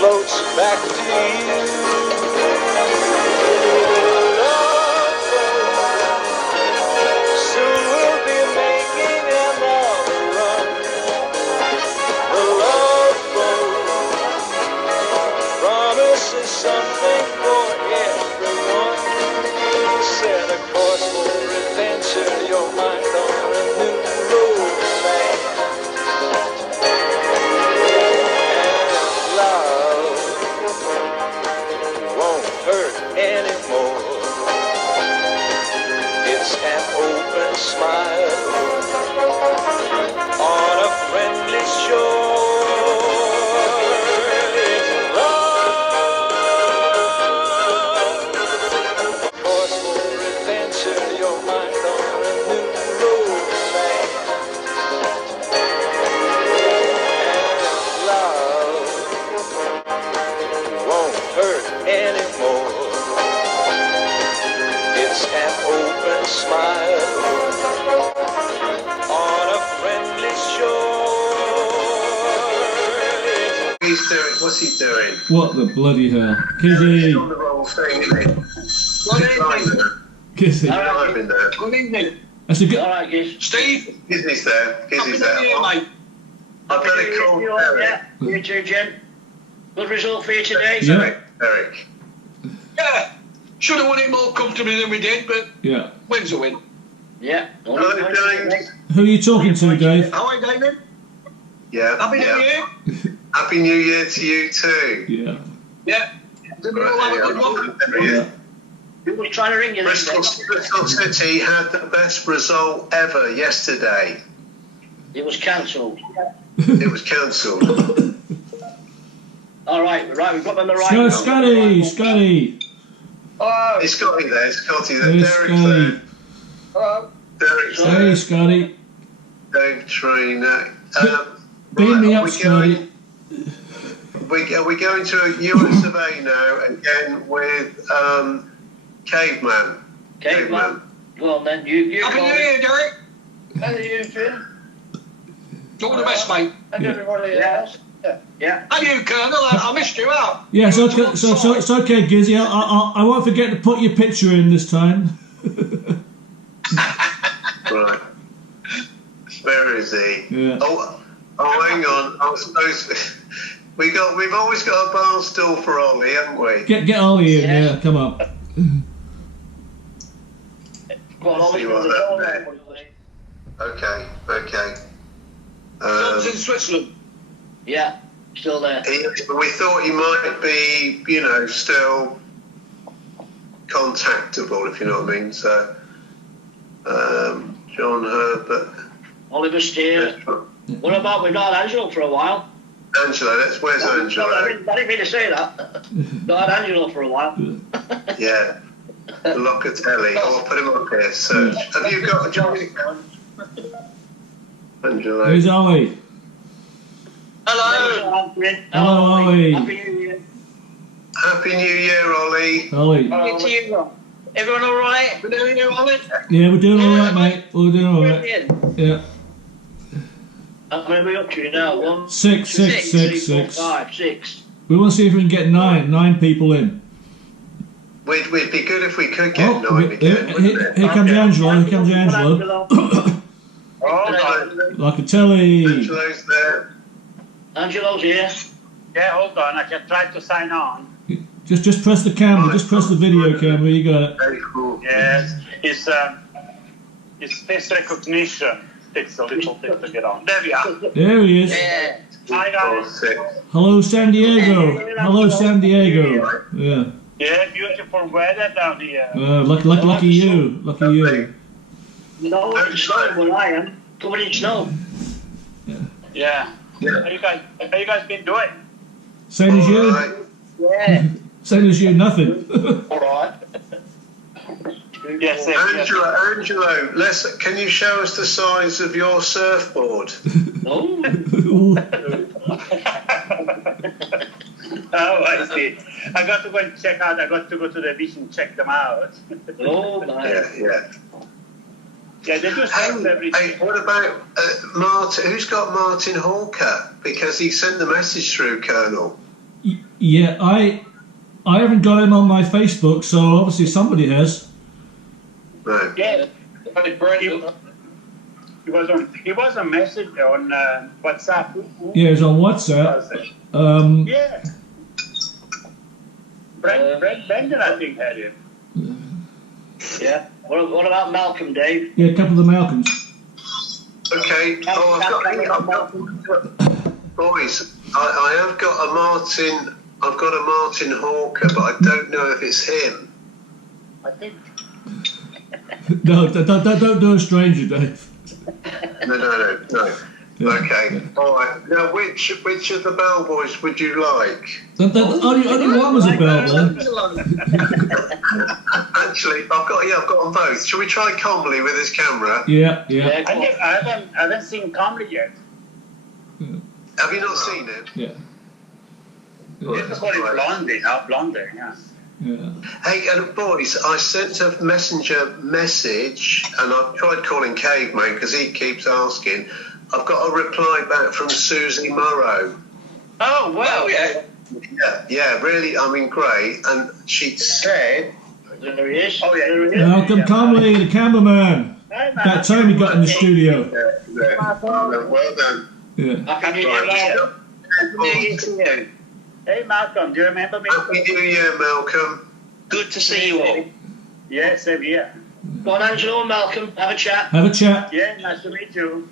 floats back to you. Soon we'll be making another run. The love boat promises something for everyone. Set a course for adventure, your mind on a new romance. And love won't hurt anymore. It's an open smile on a friendly shore. It's love. Course for adventure, your mind on a new romance. And love won't hurt anymore. It's an open smile on a friendly shore. He's doing. What's he doing? What the bloody hell? Kizzy! He's on the wrong thing, isn't he? Good evening. Kizzy! I've been there. Good evening. That's a good... All right, Giz. Steve. Kizzy's there. Kizzy's Happy New Year, there. mate. I've got a call. Yeah, you too, Jen. Good result for you today. Yeah. Eric. Yeah, should have won it more comfortably than we did, but Yeah. win's a win. Yeah. Hello, James. Who are you talking to, Dave? How are you, David? Yeah. Happy New yeah. Year? Happy New Year to you too. Yeah. Yeah. Did we all have a good one? Yeah. Who was trying to ring you this Bristol City had the best result ever yesterday. It was cancelled. It was cancelled. All right, we've got them on the right. Scotty! Hello. It's Scotty there. Scotty there. Hey, Derek's Scotty. there. Hello. Derek's Hey, there. Scotty. Dave Trainer. Beam me up, are we Scotty. are we going to a US survey now again with Caveman? Caveman. Go on then. You Happy call New me. Year, Derek. How are you, Finn? All the best, mate. And everybody else. Yeah. And you, Colonel. I missed you out. Yeah, so it's okay, Gizzy. I won't forget to put your picture in this time. Right. Where is he? Yeah. Oh, hang on. I was supposed to... We've always got a bar stool for Ollie, haven't we? Get Ollie in, Yes. yeah, come on. Go on, Ollie. See what that Okay. Son's in Switzerland. Yeah, still there. We thought he might be, still contactable, if you know what I mean. So, John Herbert. Oliver Steer. What about we've not had Angelo for a while? Angelo, where's Angelo? I didn't mean to say that. Not had Angelo for a while. Yeah. Locatelli. Oh, I'll put him up here. So, have you got a job? Angelo. Who's Ollie? Hello. Hello, Ollie. Happy New Year. Happy New Year, Ollie. Ollie. Good to you. Everyone all right? Happy New Year, Ollie. Yeah, we're doing alright, mate. We're doing alright. Yeah. How many are we up to now? 1, Six. 2, 3, 4, 5, 6. We want to see if we can get nine people in. We'd be good if we could get Oh, 9 again, wouldn't here it? comes Angelo. Here comes Angelo. Locatelli. Angelo's there. Angelo's here. Yeah, hold on. I can try to sign on. Just press the camera. Just press the video camera. You got it. Very cool. Yes, it's face recognition. Takes a little bit to get on. There we are. There he is. Yeah. Hi guys. Hello, San Diego. Hello, San Diego. Yeah. Yeah, beautiful weather down here. Lucky you. Lucky you. No, it's snowing where I am. Covered in snow. Yeah. How you guys been doing? Same as you. Right. Yeah. Same as you. Nothing. All right. Yes, Angelo, can you show us the size of your surfboard? No. Oh, I see. I got to go and check out. I got to go to the beach and check them out. Oh, nice. Yeah. Yeah, they do surf every Hey, what about Martin? Who's got Martin Hawker? Because he sent the message through, Colonel. Yeah, I haven't got him on my Facebook, so obviously somebody has. No. Yeah. He was a message on WhatsApp. Yeah, it's on WhatsApp. Yeah. Brent Bender, I think, had it. Yeah. What about Malcolm, Dave? Yeah, a couple of the Malcolms. Okay. Oh, I've got boys. I have got a Martin. I've got a Martin Hawker, but I don't know if it's him. I think. No, don't do a stranger, Dave. No. Yeah. Okay. All right. Now, which of the bellboys would you like? Only one was a bellboy. Actually, I've got them both. Shall we try Comley with his camera? Yeah. I haven't seen Comley yet. Have you not seen it? Yeah. This is called Blondie, now Blondie, yeah. Yeah. Hey, and boys, I sent a messenger message, and I've tried calling Caveman because he keeps asking. I've got a reply back from Susie Morrow. Oh, wow. Yeah, really, I mean, great. And she said... There he is. Oh, yeah. There he is. Malcolm Comley, the cameraman. That time he got in the studio. Well done. Yeah. Happy New Year, Malcolm. Happy New Year to you. Hey, Malcolm, do you remember me? Happy New Year, Malcolm. Good to see you all. Yeah, same here. Go on, Angelo and Malcolm, have a chat. Have a chat. Yeah, nice to meet you.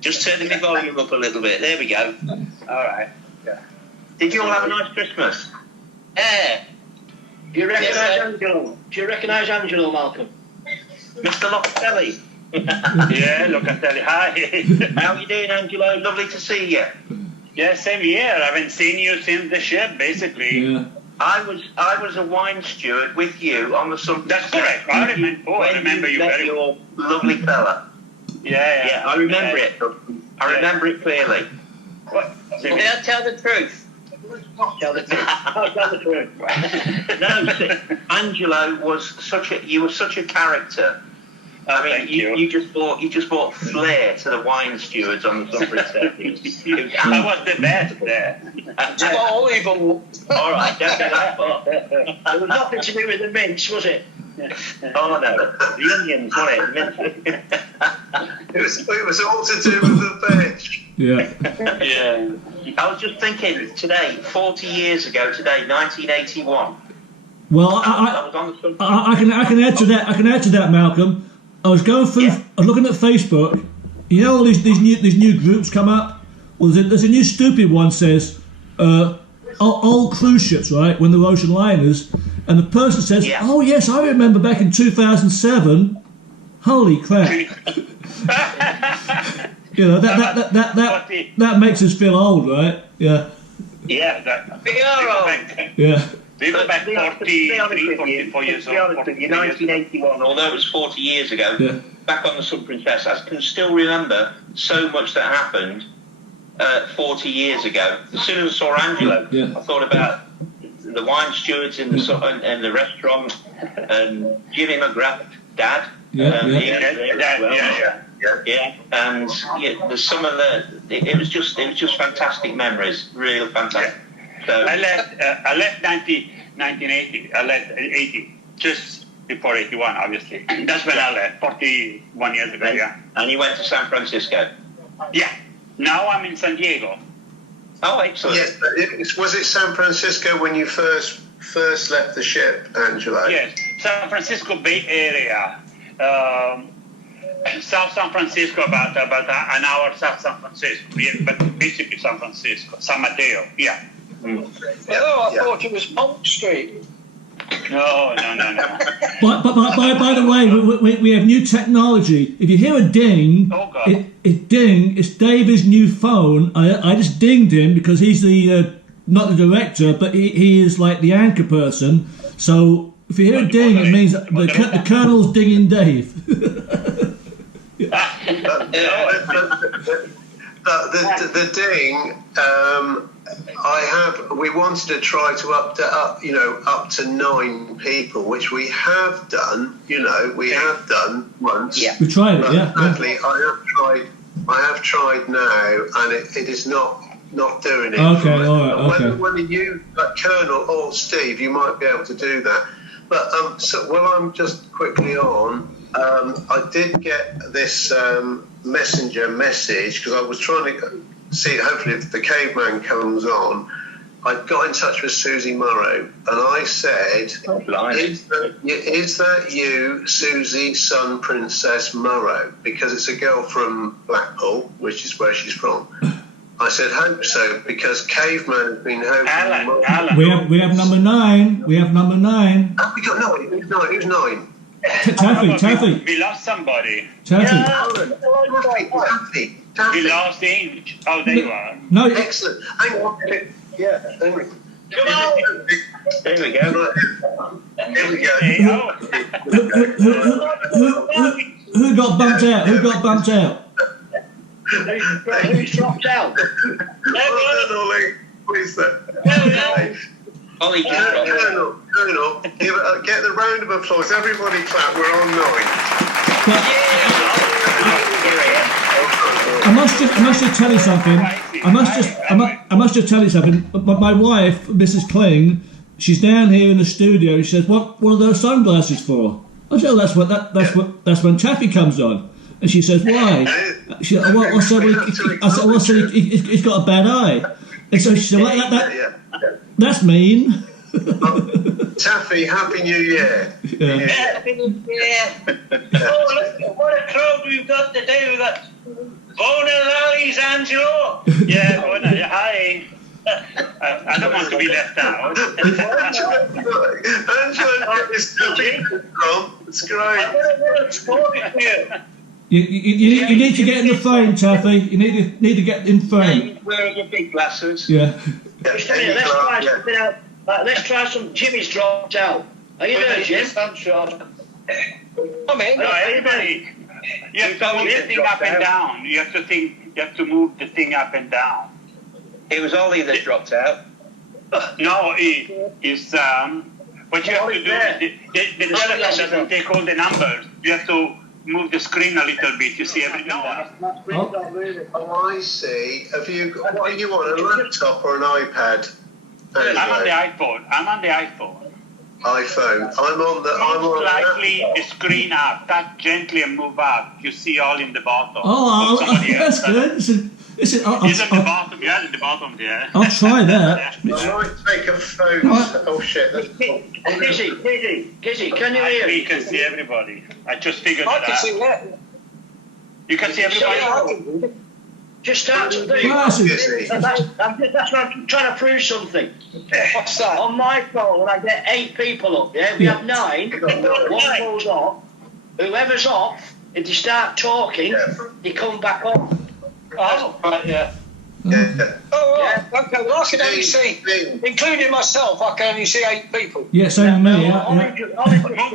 Just turning my volume up a little bit. There we go. All right. Yeah. Did you all have a nice Christmas? Yeah. Do you recognise Yes, sir. Angelo? Do you recognise Angelo, Malcolm? Mr. Locatelli. Yeah, Locatelli. Hi. How are you doing, Angelo? Lovely to see you. Yeah, same here. I haven't seen you since the ship, basically. Yeah. I was a wine steward with you on the Sunday. That's correct. I remember you met very well. your lovely fella. Yeah. I remember it. I remember it clearly. What? Tell the truth. Tell the truth. Tell the truth. No, see, Angelo was you were such a character. I mean, Thank you. you just brought flair to the wine stewards on the Sunbridge set. I was the best there. Oh, even all right, don't get that far. There was nothing to do with the mince, was it? Oh no, the onions, wasn't it? It was all to do with the veg. Yeah. Yeah. I was just thinking today, 40 years ago today, 1981. Well, I was on the Sunbridge. I can add to that. I can add to that, Malcolm. I was going through. Yeah. I was looking at Facebook. You know all these new groups come up. Well, there's a new stupid one says old cruise ships, right? When they're ocean liners, and the person says, Yeah. "Oh yes, I remember back in 2007." Holy crap! You know that makes us feel old, right? Yeah. Yeah. We are old. Yeah. We were back To be honest 43, with you, 44 years to be honest old. with you, 1981, although it was 40 years ago, Yeah. back on the Sun Princess, I can still remember so much that happened 40 years ago. As soon as I saw Angelo, Yeah. I thought about the wine stewards in the restaurant, and Jimmy McGrath, Dad. Yeah, yeah. Yeah, and there's some of it was just fantastic memories, real fantastic. So I left 1980. I left 80, just before 81, obviously. That's when I left, 41 years ago, yeah. and you went to San Francisco. Yeah. Now I'm in San Diego. Oh, excellent. Yes, but was it San Francisco when you first left the ship, Angelo? Yes, San Francisco Bay Area. South San Francisco, about an hour south San Francisco. Yeah, but basically San Francisco, San Mateo. Yeah. Mm. Oh, I thought it was Polk Street. No. But by the way, we have new technology. If you hear a ding, Oh, God. it's David's new phone. I just dinged him because he's the not the director, but he is like the anchor person. So if you hear a ding, it means the colonel's dinging Dave. The ding. We wanted to try to up to 9 people, which we have done. We have done once. Yeah. We tried it, But yeah. sadly, I have tried now, and it is not not doing it. Okay, all right, okay. Whether you, Colonel or Steve, you might be able to do that. But so while I'm just quickly on, I did get this messenger message because I was trying to see, hopefully, if the caveman comes on. I got in touch with Susie Morrow and I said, is that you, Susie, son Princess Morrow? Because it's a girl from Blackpool, which is where she's from. I said, hope so, because Caveman has been hoping... Alan. We have number 9. We have number 9. Oh, we got 9. Who's 9? Taffy. We lost somebody. Taffy. Taffy. We lost Inge. Oh, there you are. No, Excellent. Hang on. Yeah, there we go. Come on. There we go. Here we go. Hey, who got bumped out? Who got bumped out? Who's dropped out? Ollie, please, sir. Ollie just dropped out. Colonel, get the round of applause. Everybody clap. We're on 9. I must just tell you something. I must just tell you something. My wife, Mrs. Kling, she's down here in the studio. She says, "What are those sunglasses for?" I said, "Oh, that's when Taffy comes on." And she says, "Why?" She said, "Well, I said, he's got a bad eye." And so she said, "That's mean." Taffy, Happy New Year. Yeah. Happy New Year. Oh, look, what a crowd we've got today. We've got Bona Lali's Angelo. Yeah, Bona, hi. I don't want to be left out. Angela is it's great. What a story for you. You need to get in the phone, Taffy. You need to get in the phone. Wearing your big glasses. Yeah. Just a minute, let's try something out. Let's try some. Jimmy's dropped out. Are you there, Jim? I'm sure. Come in. No, everybody. You have to move the thing up and down. You have to move the thing up and down. It was Ollie that dropped out. No, it's what you have to do is the telephone doesn't take all the numbers. You have to move the screen a little bit to see everything. Oh, I see. Have you got, what are you on, a laptop or an iPad? I'm on the iPhone. iPhone. I'm on Slightly the screen up. Touch gently and move up. You see all in the bottom. Oh, that's good. It's in the bottom. Yeah, in the bottom there. I'll try that. I might take a phone. Oh shit. Gizzy, can you hear me? You can see everybody. I just figured I it can out. see that. You can see everybody. Just start to do. Glasses. That's what I'm trying to prove something. What's that? On my phone, when I get 8 people up, yeah, we have 9. One goes off. Whoever's off, if they start talking, they come back on. Oh, right, yeah. Yeah. Oh, right. Okay, well, I can only see, including myself, I can only see 8 people. Yeah, same with me. Move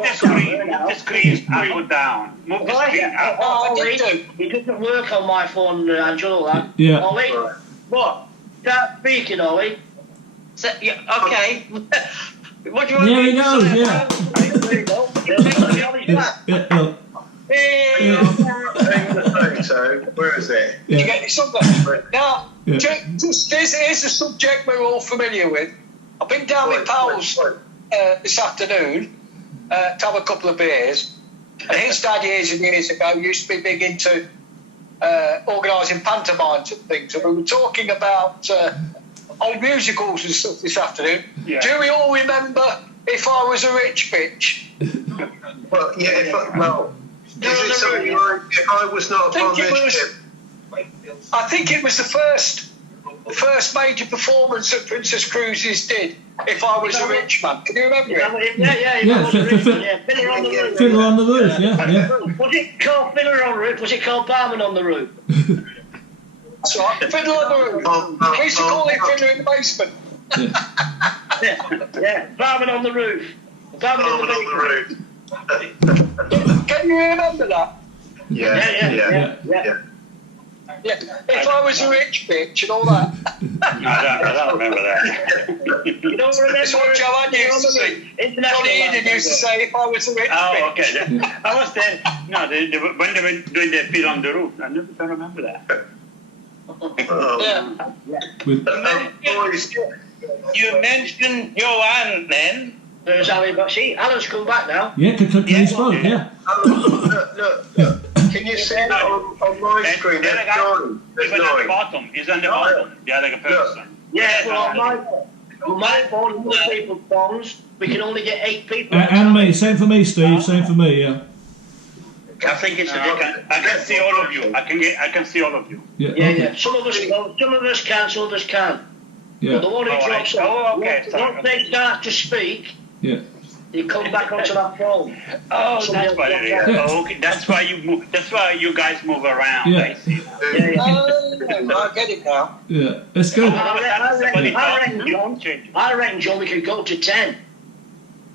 the screen up or down. Move the screen up. Ollie, it doesn't work on my phone, Angela. Yeah. Ollie, what? Start speaking, Ollie. Okay. What do you want There me he to goes, say? yeah. There you go. Ollie's back. Yeah. So, where is it? You Yeah. get this somewhere. Now, Yeah. just this is a subject we're all familiar with. I've been down with pals this afternoon to have a couple of beers. And his dad years and years ago used to be big into organising pantomimes and things. And we were talking about old musicals and stuff this afternoon. Yeah. Do we all remember If I Was a Rich Bitch? Well, yeah. Is it something like If I Was Not Upon This Ship? I think it was the first major performance that Princess Cruises did. If I Was a Rich Man, can you remember it? Yeah, Fiddler on the Roof. Fiddler on the Roof, yeah. Was it called Fiddler on the Roof? Was it called Barman on the Roof? That's right, Fiddler on the Roof. We used to call it Fiddler in the Basement. Yeah, Barman on the Roof. Barman On in the the Basement. roof. Can you remember that? Yeah. Yeah. If I Was a Rich Bitch and all that. I don't remember that. You don't remember? It's what Joanne used to say. Johnny Eden used to say, if I was a rich Oh, bitch. okay. I was there. No, when they were doing the Fiddler on the Roof. I don't remember that. Yeah. Boys, You mentioned Joanne then. There's Ali, but see, Alan's come back now. Yeah, he spoke, yeah. look. Can you see that on my screen? The other There's guy, nine. There's he's on the nine. bottom. He's on the bottom. The other person. Yeah, well, on my phone, other people's phones, we can only get 8 people. And me, same for me, Steve, same for me, yeah. I think it's I can see all of you. I can see all of you. Yeah, Yeah, okay. yeah. Some of us can, some of us can't. Yeah, But the one who Oh, drops right. off, Oh, okay, sorry. once they start to speak, yeah. they come back onto that phone. Oh, Somebody that's what it is. Yeah. Oh, okay. That's why you move. That's why you guys move around. Yeah. I see. Yeah, yeah. I get it now. Yeah, let's go. I reckon, John, we could go to 10.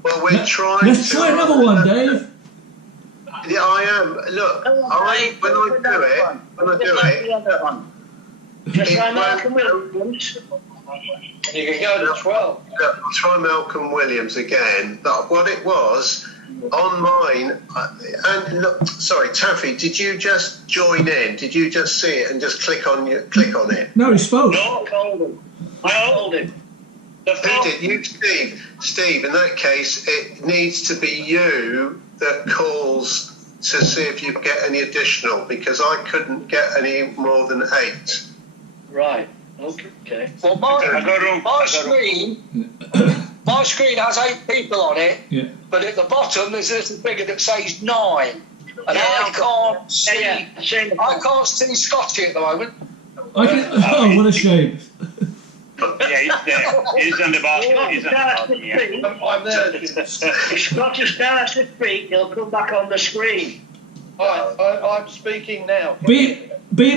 Well, we're trying Let's to. try another one, Dave. Yeah, I am. Look, when I do it, Just It try won't- Malcolm Williams. You can go to 12. look, I'll try Malcolm Williams again. But what it was on mine, and look, sorry, Taffy, did you just join in? Did you just see it and just click on it? No, he spoke. No, I told him. I told him. The Who phone, did? You, Steve. Steve, in that case, it needs to be you that calls to see if you get any additional, because I couldn't get any more than 8. Right. Okay. Well, my screen has 8 people on it, Yeah. but at the bottom there's a little figure that says 9. And I can't see. Yeah. I can't see Scotty at the moment. Oh, what a shame. Yeah, he's there. He's on the bottom. He's on the bottom. Yeah. I'm there. If Scotty starts to speak, he'll come back on the screen. I'm speaking now. Beam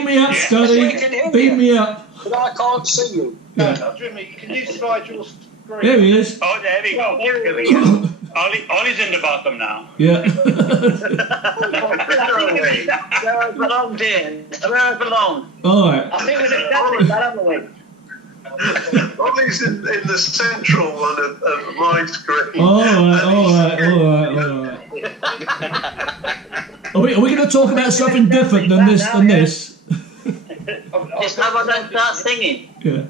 me up, Yeah. Scotty. We can hear Beam you. me up. But I can't see you. Yeah. Jimmy, can you slide your screen? There he is. Oh, there we go. Here we go. Ollie's in the bottom now. Yeah. Where I belong, dear. Where I belong. All right. I think we've established that, haven't we? Ollie's in the central one of my screen. All right. Are we going to talk about something different than this? Just how about I start singing? Yeah.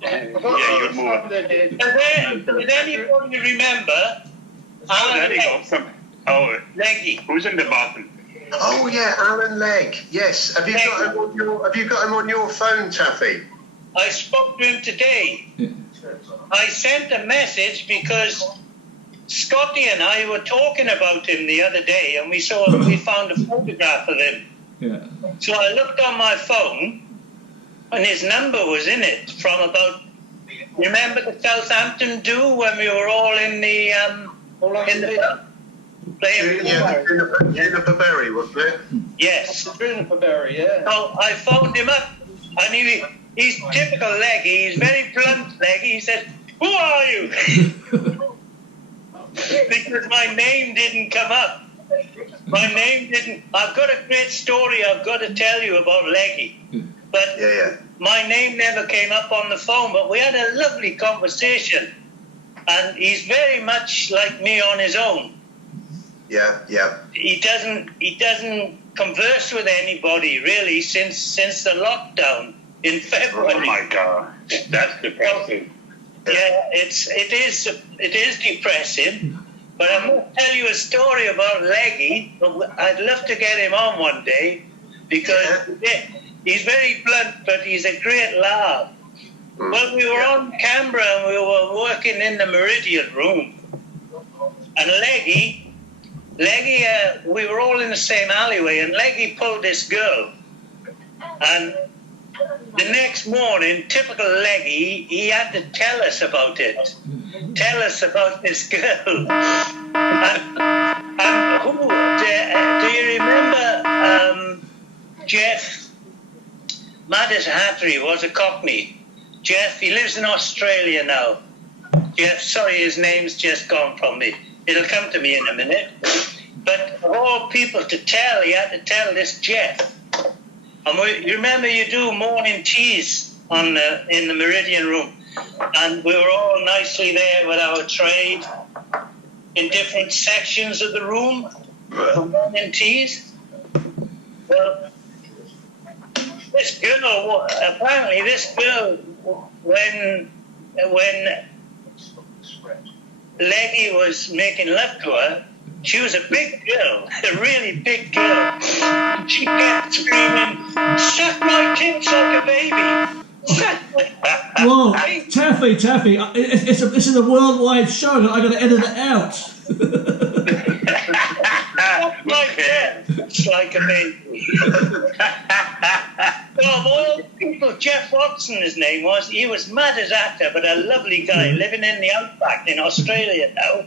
Yeah, you're moving. does anybody remember Oh, there you go. Leggy? Who's in the bottom? Oh yeah, Alan Legg. Yes. Have you got him on your phone, Taffy? I spoke to him today. Yeah. I sent a message because Scotty and I were talking about him the other day, and we found a photograph of him. Yeah. So I looked on my phone, and his number was in it from about. Remember the Southampton do when we were all in the playing? Juniper Berry, wasn't it? Yes. Juniper Berry, yeah. So I phoned him up, and he's typical Leggy. He's very blunt, Leggy. He said, "Who are you?" Because my name didn't come up. My name didn't. I've got a great story I've got to tell you about Leggy, but Yeah. my name never came up on the phone. But we had a lovely conversation, and he's very much like me on his own. Yeah. He doesn't converse with anybody really since the lockdown in February. Oh my God, that's depressing. Yeah, it is depressing. But I must tell you a story about Leggy. I'd love to get him on one day because he's very blunt, but he's a great laugh. Well, we were on Canberra and we were working in the Meridian room, and Leggy, we were all in the same alleyway, and Leggy pulled this girl, and the next morning, typical Leggy, he had to tell us about it. Tell us about this girl. And who? Do you remember Jeff? Maddis Hattery was a Cockney. Jeff, he lives in Australia now. Jeff, sorry, his name's just gone from me. It'll come to me in a minute. But of all people to tell, he had to tell this Jeff. And you remember you do morning teas in the Meridian room, and we were all nicely there with our trade in different sections of the room for morning teas. Well, this girl, apparently this girl, when Leggy was making love to her, she was a big girl, a really big girl. She kept screaming, "Suck my tits like a baby." Whoa, Taffy, this is a worldwide show. I got to edit it out. Like that. It's like a baby. Well, of all people, Jeff Watson, his name was. He was mad as actor, but a lovely guy living in the outback in Australia now.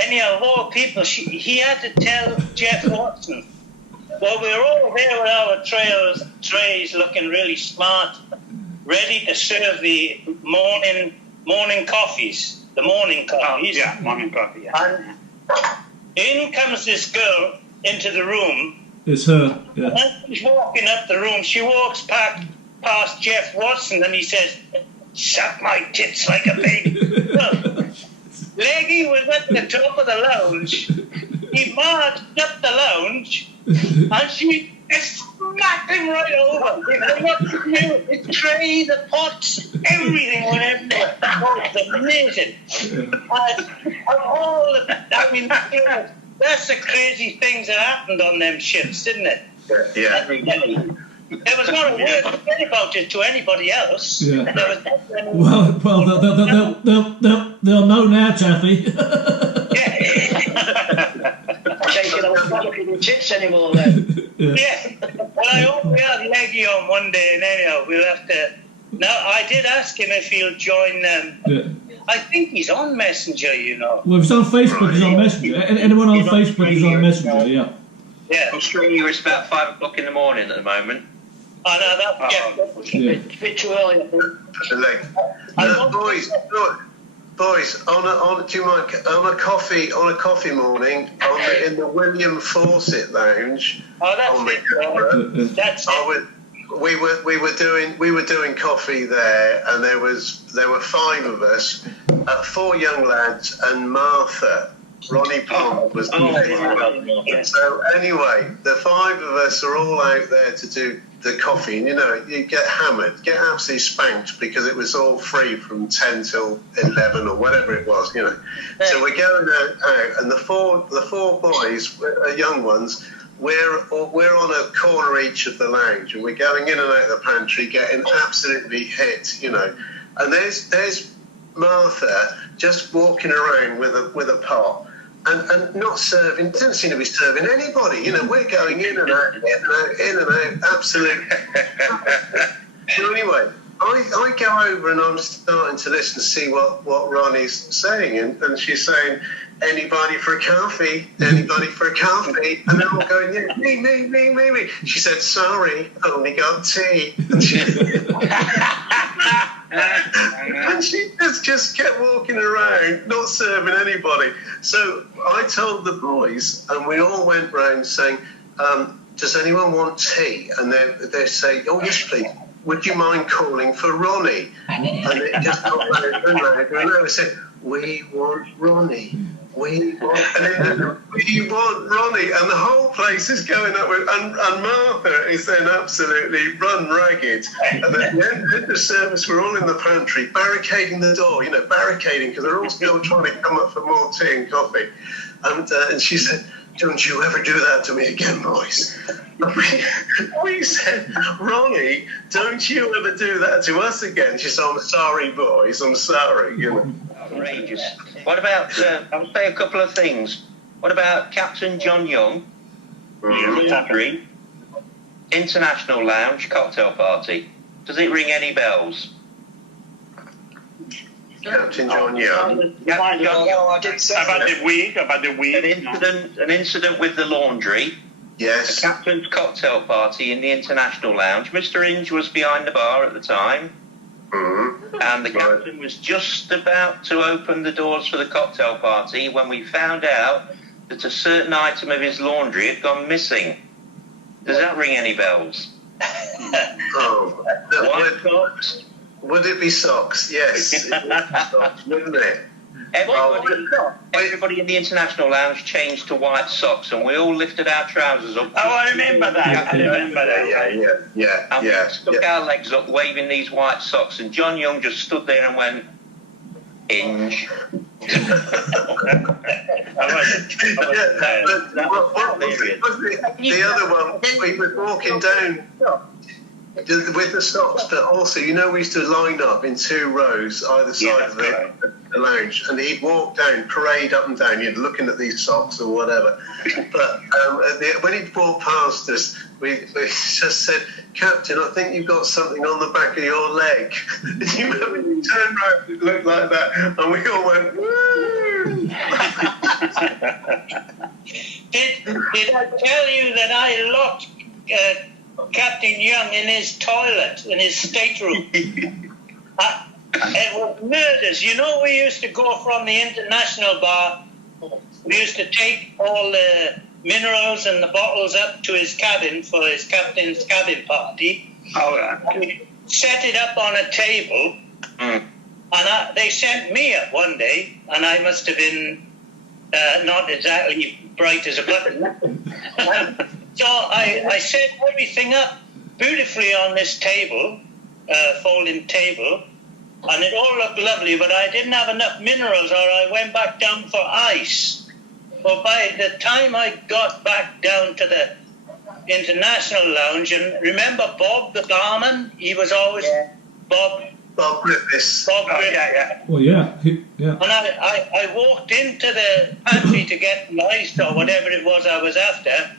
Anyhow, of all people, he had to tell Jeff Watson. Well, we were all there with our trays looking really smart, ready to serve the morning coffees. The morning coffees. Yeah, morning coffee. Yeah. And in comes this girl into the room. It's her. Yeah. And as she's walking up the room, she walks past Jeff Watson, and he says, "Suck my tits like a baby." Look, Leggy was at the top of the lounge. He marched up the lounge, and she just smacked him right over. The tray, the pots, everything went everywhere. Oh, it was amazing. And all that's the crazy things that happened on them ships, didn't it? Yeah. There was not a word to say about it to anybody else. Yeah. There was Well, they'll know now, Taffy. Taking on fucking tits anymore then. Yeah. Well, I hope we have Leggy on one day, and anyhow, we'll have to. Now, I did ask him if he'll join them. Yeah. I think he's on Messenger, you know. Well, if it's on Facebook, he's on Messenger. Anyone on Facebook is on Messenger, yeah. Yeah. Australia is about 5 o'clock in the morning at the moment. I know that's It's a bit too early, I think. Boys, do you mind on a coffee morning in the William Fawcett Lounge? Oh, that's it. That's it. We were doing coffee there, and there were 5 of us, 4 young lads, and Martha. Ronnie Pond was the So anyway, the 5 of us are all out there to do the coffee, and you get hammered, get absolutely spanked because it was all free from 10 till 11 or whatever it was, So we're going out, and the four boys, young ones, we're on a corner each of the lounge, and we're going in and out of the pantry, getting absolutely hit, And there's Martha just walking around with a pot. And not serving, didn't seem to be serving anybody. We're going in and out, absolutely. So anyway, I go over and I'm starting to listen to see what Ronnie's saying, and she's saying, "Anybody for a coffee? Anybody for a coffee?" And they're all going, "Yeah, me. She said, "Sorry, only got tea." And she just kept walking around, not serving anybody. So I told the boys, and we all went round saying, "Does anyone want tea?" And they say, "Oh, yes, please. Would you mind calling for Ronnie?" And it just got louder and louder. And I said, "We want Ronnie. We want Ronnie," and the whole place is going up with, and Martha is then absolutely run ragged. And at the end of the service, we're all in the pantry, barricading the door, barricading, because they're all still trying to come up for more tea and coffee. And she said, "Don't you ever do that to me again, boys." We said, "Ronnie, don't you ever do that to us again." She said, "I'm sorry, boys, I'm sorry." Outrageous. What about, I'll say a couple of things. What about Captain John Young, Laundry, International Lounge, cocktail party? Does it ring any bells? Captain John Young. Captain John Young. I did say About the weed. An incident with the laundry. Yes. The Captain's cocktail party in the International Lounge. Mr. Inge was behind the bar at the time. Mm-hmm. And the captain was just about to open the doors for the cocktail party when we found out that a certain item of his laundry had gone missing. Does that ring any bells? Oh, White socks? Would it be socks? Yes, it would be socks, wouldn't it? Everybody in the international lounge changed to white socks, and we all lifted our trousers up. Oh, I remember that. Yeah. Stuck our legs up, waving these white socks, and John Young just stood there and went, "Inge." The other one, we were walking down with the socks, but also, we used to line up in 2 rows either side of the lounge, and he'd walk down, parade up and down, looking at these socks or whatever. But when he'd walked past us, we just said, "Captain, I think you've got something on the back of your leg." And you remember, he turned around, it looked like that, and we all went, "Woo!" Did I tell you that I locked Captain Young in his toilet, in his stateroom? It was murders. We used to go from the international bar. We used to take all the minerals and the bottles up to his cabin for his captain's cabin party. We set it up on a table, and they sent me up one day, and I must have been not exactly bright as a button. So I set everything up beautifully on this table, folding table, and it all looked lovely, but I didn't have enough minerals, or I went back down for ice. But by the time I got back down to the international lounge, and remember Bob, the barman? He was always Bob Griffiths. Bob Griffiths. Well, yeah. And I walked into the pantry to get ice or whatever it was I was after,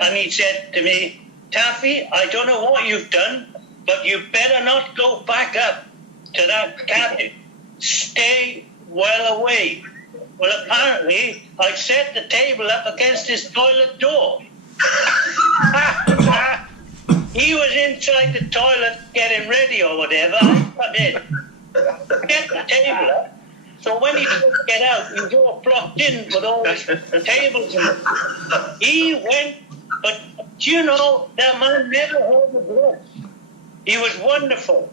and he said to me, "Taffy, I don't know what you've done, but you better not go back up to that cabin. Stay well away." Well, apparently, I set the table up against his toilet door. He was inside the toilet getting ready or whatever. I got in, get the table up. So when he couldn't get out, he was all blocked in with all his tables. And he went, but that man never held a breath. He was wonderful.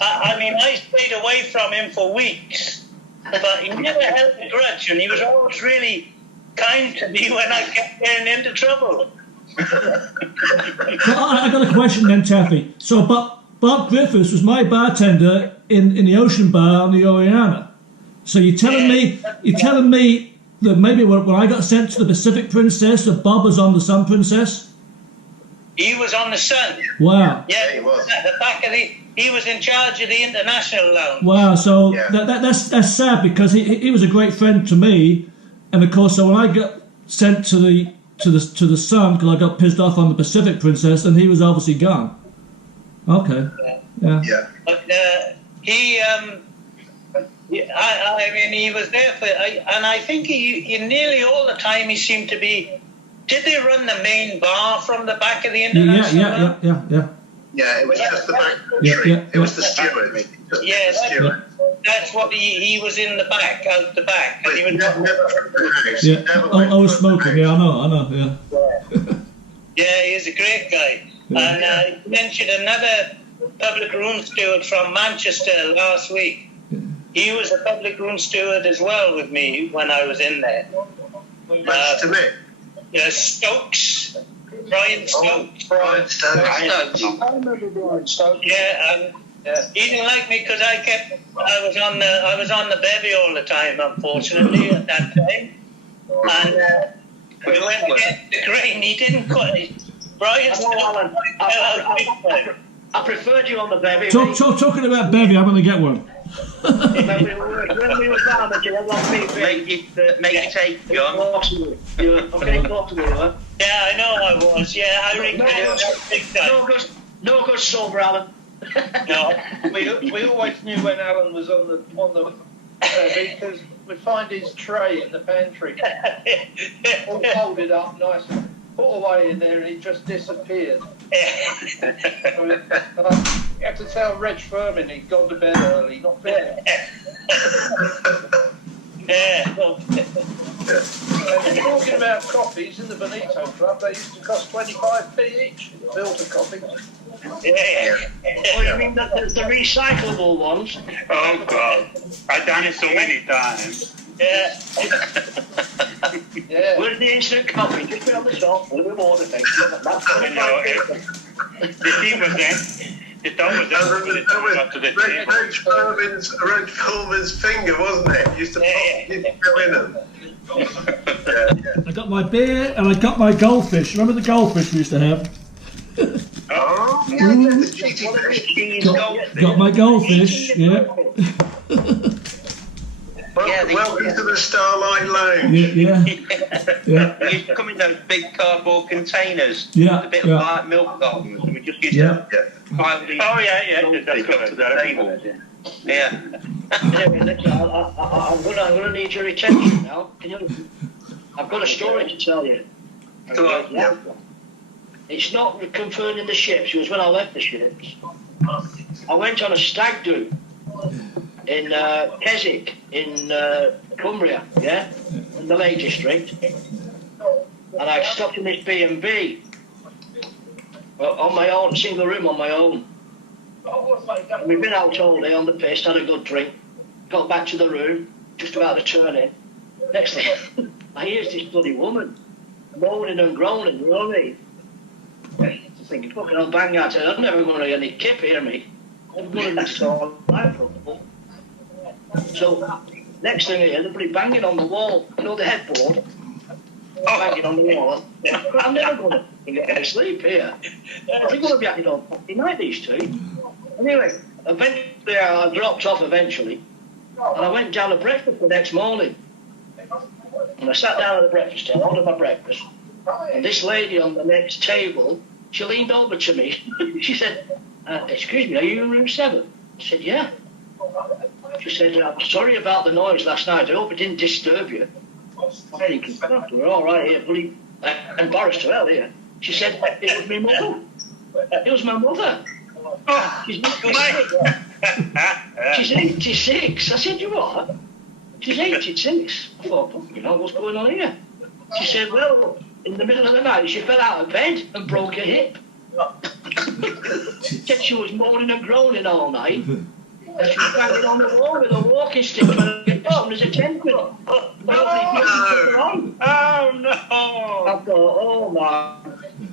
I mean, I stayed away from him for weeks, but he never held a grudge, and he was always really kind to me when I kept getting into trouble. Well, I got a question then, Taffy. So Bob Griffiths was my bartender in the Ocean Bar on the Oriana. So you're telling me that maybe when I got sent to the Pacific Princess, that Bob was on the Sun Princess? He was on the Sun. Wow. Yeah, he was. At the back of he was in charge of the international lounge. Wow. So that's sad, because he was a great friend to me, and of course, so when I got sent to the Sun, because I got pissed off on the Pacific Princess, and he was obviously gone. Okay. Yeah. But I mean, he was there and I think he nearly all the time he seemed to be. Did they run the main bar from the back of the international? Yeah. Yeah, it was just the back country. It was the steward. That's what he was in the back, out the back. And he was never from the house. Yeah. I was smoking. Yeah, I know. Yeah. Yeah, he's a great guy. Yeah. And he mentioned another public room steward from Manchester last week. He was a public room steward as well with me when I was in there. To me. Stokes. Brian Stokes. Brian Stokes. I remember Brian Stokes. Yeah, he didn't like me because I was on the bevy all the time, unfortunately, at that time. And we went against the grain. He didn't cut it. Brian Stokes. I preferred you on the bevy. Talking about bevy, I'm going to get one. When we were down at your Make it take, John. I'm getting close to you, huh? Yeah, I know I was. Yeah, I regret it big time. No good sober, Alan. No. We always knew when Alan was on the because we find his tray in the pantry, all folded up nice, put away in there, and he just disappeared. You have to tell Reg Furman he'd gone to bed early, not fair. And talking about coffees, in the Bonito Club, they used to cost 25p each, filter coffees. Yeah. Oh, you mean the recyclable ones? Oh, God. I've done it so many times. Yeah. Yeah. Where's the instant coffee? Just put it on the top, with the water, thank you. That's You know, the thing was then, the top was then when it got to the table. Roach Foreman's finger, wasn't it? Used to pop, used to go in them. I got my beer and I got my goldfish. Remember the goldfish we used to have? Oh, yeah, the cheaty fish. Got my goldfish, yeah. Welcome to the Starlight Lounge. Yeah. We used to come in those big cardboard containers. Yeah, with a bit of like milk cartons. And we just used to pile these That's correct. to the table. Yeah. Anyway, listen, I'm gonna need your attention now. I've got a story to tell you. Go on. Yeah. It's not concerning the ships. It was when I left the ships. I went on a stag do in Keswick in Cumbria, in the Lake District, and I stopped in this B&B on my own, single room on my own. And we've been out all day on the piss, had a good drink, got back to the room, just about to turn in. Next thing, I hear this bloody woman moaning and groaning, you know what I mean? Just thinking, fucking hell, bang out, I'm never going to get any kip, hear me. I'm going to be so liable. So, next thing I hear, everybody banging on the wall, you know, the headboard, banging on the wall. I'm never going to get any sleep here. They're going to be acting on fucking night, these two. Anyway, eventually I dropped off eventually, and I went down to breakfast the next morning. And I sat down at the breakfast table, ordered my breakfast, and this lady on the next table, she leaned over to me. She said, excuse me, are you in room 7? I said, yeah. She said, I'm sorry about the noise last night. I hope it didn't disturb you. We're all right here, bloody embarrassed to hell here. She said, it was my mother. It was my mother. She's 86. I said, you what? She's 86. I thought, you know, what's going on here? She said, well, in the middle of the night, she fell out of bed and broke her hip. She said she was moaning and groaning all night. And she was banging on the wall with a walking stick trying to get somebody's attention. Nobody put her on. Oh, no. I thought, oh my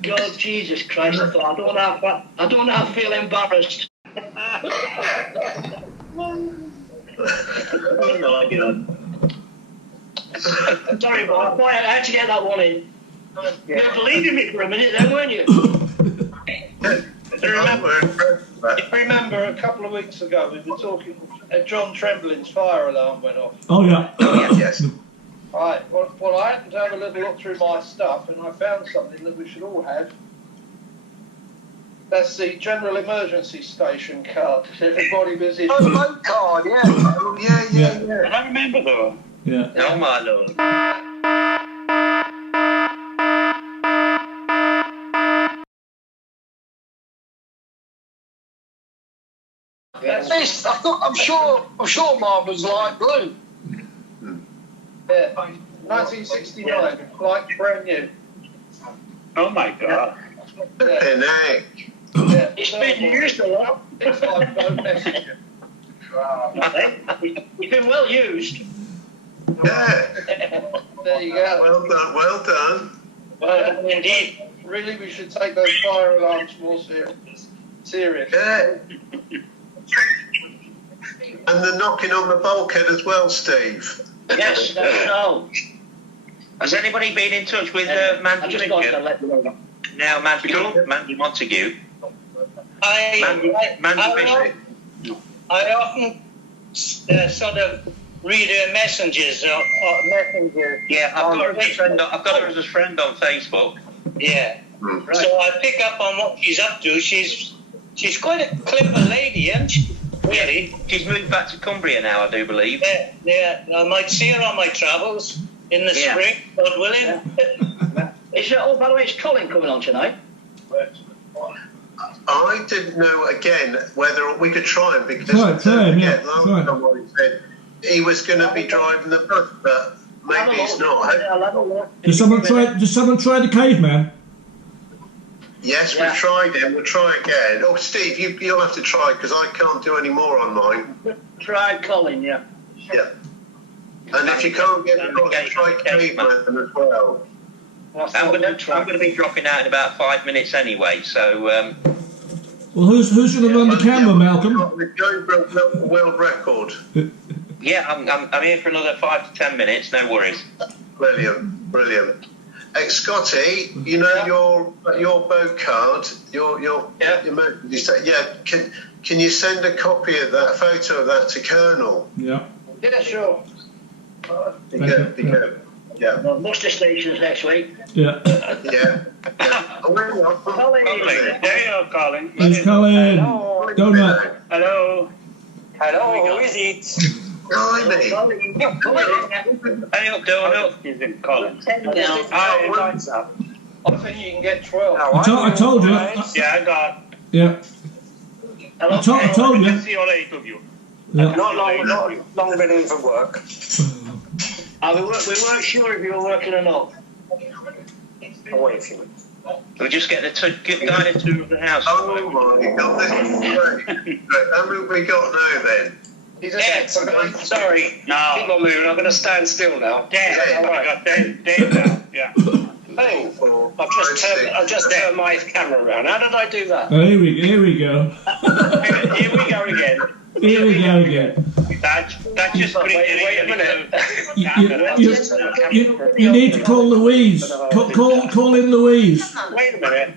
God, Jesus Christ. I thought, I don't know how I feel embarrassed. Sorry, boy, I thought I had to get that one in. You were believing me for a minute then, weren't you? Remember a couple of weeks ago we were talking, John Trembling's fire alarm went off. Oh, yeah. Yes. Right, well, I happened to have a little look through my stuff and I found something that we should all have. That's the General Emergency Station card. Everybody visit. Oh, the boat card, yeah. Oh, yeah. I remember though. Yeah. Oh, my Lord. This, I'm sure mine was light blue. Yeah, 1969, like brand new. Oh my God. An egg. Yeah, It's been used a lot. it's like boat messenger. It's been well used. Yeah. There you go. Well done. Well, indeed. Really, we should take those fire alarms more serious. Yeah. And the knocking on the bulkhead as well, Steve. Yes, no. Has anybody been in touch with I Mandy just got to Bishop? let you know. Now, Mandy Montague. Mandy Bishop. I often sort of read her messages or messengers. Yeah, I've got her as a friend on Facebook. Yeah. Right. So I pick up on what she's up to. She's quite a clever lady, isn't she? Really. She's moved back to Cumbria now, I do believe. Yeah. I might see her on my travels in the spring, God willing. Oh, by the way, is Colin coming on tonight? I didn't know again whether we could try him because last time what he said he was going to be driving the bus, but maybe he's not. Does someone try the caveman? Yes, we've tried him. We'll try again. Oh, Steve, you'll have to try because I can't do any more on mine. Try Colin, yeah. Yeah. And if you can't get the Colin, try Caveman as well. I'm going to be dropping out in about 5 minutes anyway, so... Well, who's going to run the camera, Malcolm? We're going for a world record. Yeah, I'm here for another 5 to 10 minutes, no worries. Brilliant, brilliant. Hey, Scotty, you know your boat card, your you say, can you send a copy of that, photo of that to Colonel? Yeah. Yeah, sure. Be good. Yeah. Well, muster stations next week. Yeah. Yeah. Oh, hang on. Colin. There you are, Colin. He's Colin. Donut. Hello. Hello, who is it? Blimey. Hey up, Donut. He's in Colin. I think you can get 12. I told you. Yeah, I got. Yeah. I told you. Let's see all 8 of you. Yeah. Not long been in for work. We weren't sure if you were working or not. I'll wait a few minutes. We'll just get the guided tour of the house. Oh my God, this is great. How many have we got now then? Sorry. No. Keep on moving. I'm going to stand still now. Dan. I got Dan now. Yeah. Oh, I've just turned my camera around. How did I do that? Oh, here we go. Here we go again. Here we go again. That's just Wait a minute. You need to call Louise. Call in Louise. Wait a minute.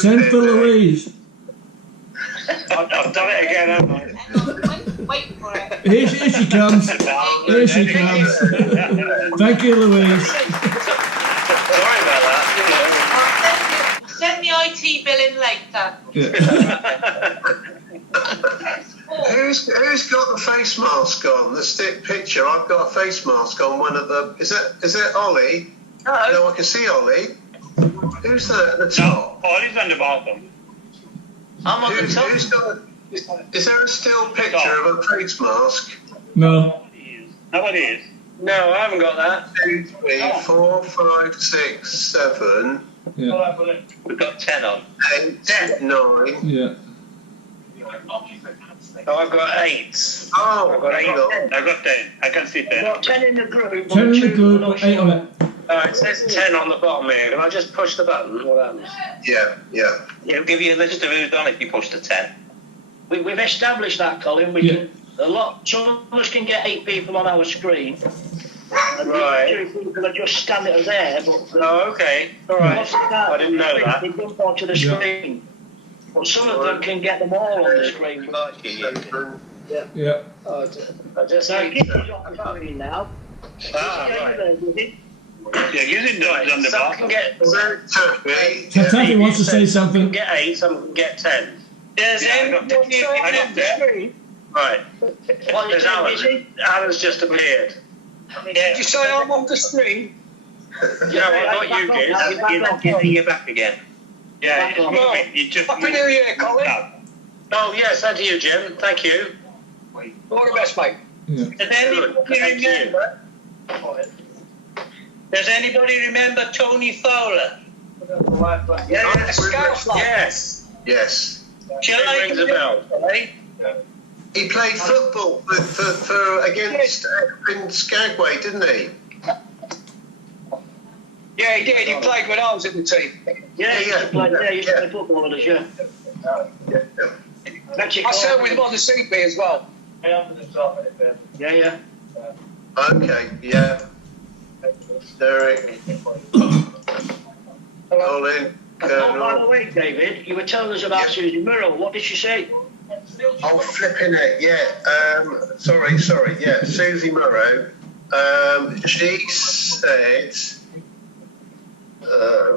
Send for Louise. I've done it again, haven't I? Wait for it. Here she comes. Here she comes. Thank you, Louise. Sorry about that. Send the IT bill in later. Yeah. Who's got the face mask on? The stick picture. I've got a face mask on one of the. Is it Ollie? No, I can see Ollie. Who's that at the top? No, Ollie's on the bottom. I'm on the top. Who's got? Is there a still picture of a face mask? No. Nobody is. No, I haven't got that. 2, 3, 4, 5, 6, 7. Yeah. We've got 10 on. 8, 9. Yeah. Oh, I've got 8. Oh, I've got 8 on. I got 10. I can see 10. Got 10 in the group. 10 in the group, 8 on it. It says 10 on the bottom here. Can I just push the button? What happens? Yeah. It'll give you a list of who's on if you push the 10. We've established that, Colin. We can some of us can get 8 people on our screen. And Right. 2 people are just standing there. But Oh, okay. All right. I didn't know that. They jump onto the screen. But some of them can get them all on the screen. Yeah. I just So need Gizzy's on the screen now. right. Yeah, using those on the Some bottom. can get Taffy wants to say something. get 8, some can get 10. Does Yeah, I got anybody I got that. Right. What There's is Alan. Gizzy? Alan's just appeared. Did you say I'm on the screen? Yeah, I got you, Giz. You're not getting your back again. Yeah, Back on. you just Happy New Year, Colin. Oh, yes, and to you, Jim. Thank you. All the best, mate. Yeah. Does anybody Thank you. remember? Does anybody remember Tony Fowler? Yes. Scoutfly. Yes. Shall It I rings a bell. He played football for against in Skagway, didn't he? Yeah, he did. He played when I was in the team. Yeah, he used to play football with us, yeah. I served with him on the CP as well. Yeah. Okay, yeah. Derek, Colin, Oh, by the Colonel. way, David, you were telling us about Susie Murrell. What did she say? Oh, flipping it, yeah. Sorry, yeah. Susie Murrow. She said.